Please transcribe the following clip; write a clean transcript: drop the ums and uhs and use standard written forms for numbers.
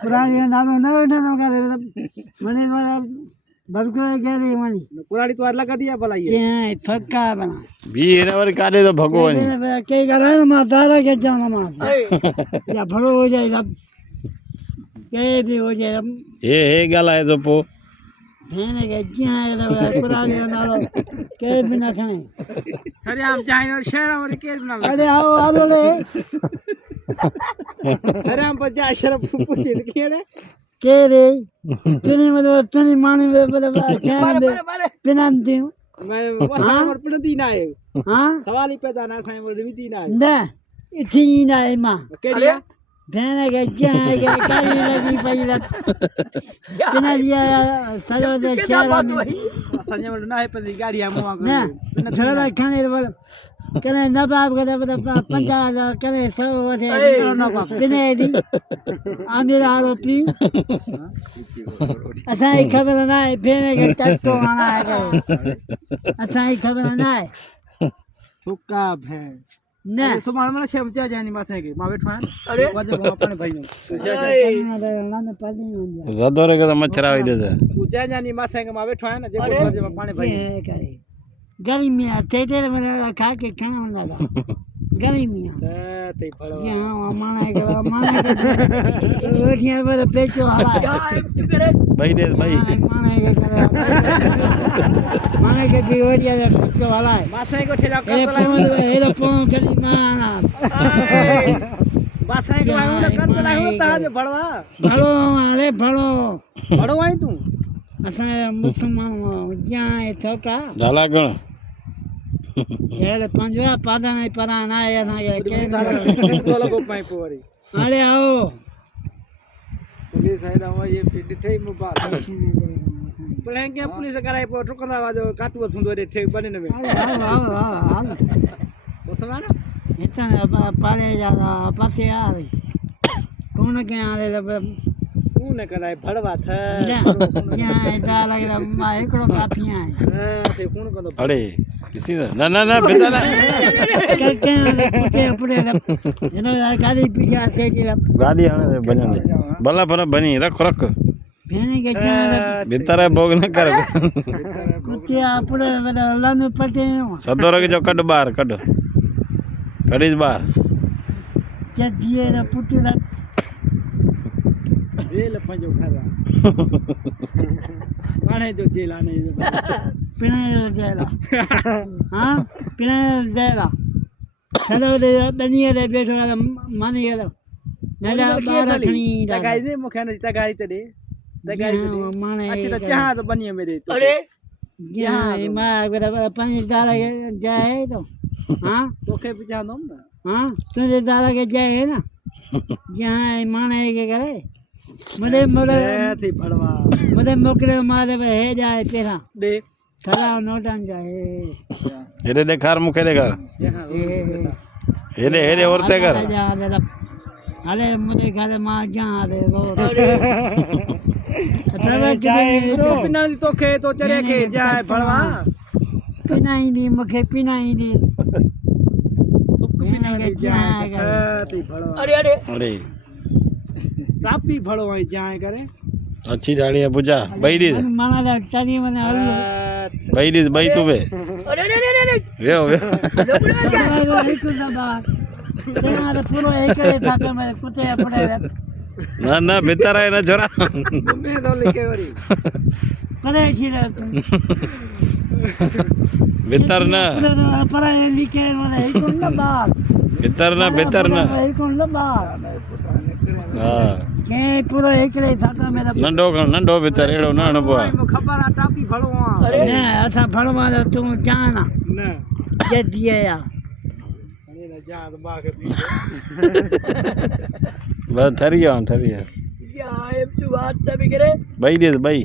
पुराणी नालो नवे नालो करे मने बरको कह रही मनी पुरानी तो अलग दिया भला ये के थक्का बना भी एनावर काले तो भगवान के करे मा तारा के जाना मा या भलो हो जाए सब के भी हो जाए हे गला है तो पो भेने के क्या है पुरानी नालो के बिना खणे अरे हम जाए और शहर और के बिना अरे आओ आलो ले अरे हम बच्चा शरफ पूछे के रे के रे तूने मतलब तूने माने मतलब क्या दे पिनंती मैं वहां पर पिनंती ना है हां सवाल ही पैदा ना खाए बोल भी ना ना इथी ना मां केड़िया भेने के क्या है के काली लगी पहिला बिना दिया सजो दे चारा संजय बोल ना है पर गाड़ी हम वहां ना थोड़ा खाने बोल करे नवाब करे बता 50,000 करे 100 वठे बिने दी आमिर आरोपी असा ही खबर ना है भेने के टट्टो आना है असा ही खबर ना है हुक्का भे ना सुमार मला शेमचा जानी माथे के मा बैठो अरे वाजे पानी भाई ना पानी रदोरे के मच्छरा आई दे पूजा जानी माथे के मा बैठो है ना जे पानी भाई करे गर्मी आ तेरे में खा के खाना बना गर्मी आ ते फड़वा यहाँ माने के रोटियां पर पेटो हला भाई दे भाई माने के रोटियां पे पेटो हला माथे को ठेला ए तो पों करी ना माथे को कर पला होता है भड़वा भड़ो अरे भड़ो भड़ो आई तू असा मुसलमान जाए छोका झाला गण यार पंजवा पादा नहीं परा ना या ना के तो लोग पाई पोरी अरे आओ पुलिस है ना ये पिट थे मोबाइल पलेंगे पुलिस कराई पो रुकना वाजो काटू सुंदो रे थे बने में आओ वो समाना इतना पाले जा पासे आ रही कौन के आ रे कौन कराई भड़वा था क्या ऐसा लग रहा मा एकड़ो काफियां है ते कौन को अरे किसी ना ना ना बेटा ना करके अपने इनो गाड़ी पिया से की गाड़ी आने बने भला भला बनी रख रख भेने के क्या भीतर भोग न कर कुछ अपने अल्लाह ने पते सदोर के जो कड बाहर कड कड़ीज बाहर क्या दिए ना पुटरा जेल पंजो घरा माने जो जेल आने पिना जेला हां पिना जेला चलो दे बनिए दे बैठो मानी गेलो नला बार खणी तगाई ने मुखे न तगाई ते दे तगाई ते माने अच्छा तो चाह तो बनिए मेरे तो अरे यहाँ मां अगर 5 डाला जाए तो हां तो के पिछा दो ना हां तुझे डाला के जाए ना यहाँ माने के करे मरे थी भड़वा मरे मोकरे मारे है जाए पेरा दे खरा नोटन जाए एरे देखार मुखे देखार एरे एरे औरते कर अरे मुझे घर मां जा रे रो तो पिना तो खे तो चरे के जाए भड़वा पिना ही नहीं मुखे पिना ही नहीं पिना के जाए थी भड़वा अरे अरे अरे रापी भड़वा जाए करे अच्छी दाढ़ी है पूजा भाई दी माना टनी मने भाई दी भाई तू वे अरे अरे अरे वे वे तेरा पूरा एक था तो मैं कुत्ते पड़े ना ना भीतर है ना छोरा मैं तो लेके वरी पड़े ठीक है भीतर ना पड़ा लिखे वाला एक ना बाहर भीतर ना एक ना बाहर हां के पूरा एकड़े था मेरा नंडो भीतर एड़ो ना अनुभव खबर आ टापी भड़वा अरे ना ऐसा भड़वा तू जाना ना ये दिए या अरे ना जा तो बाके बस ठहरियो या तू बात तभी करे भाई दे भाई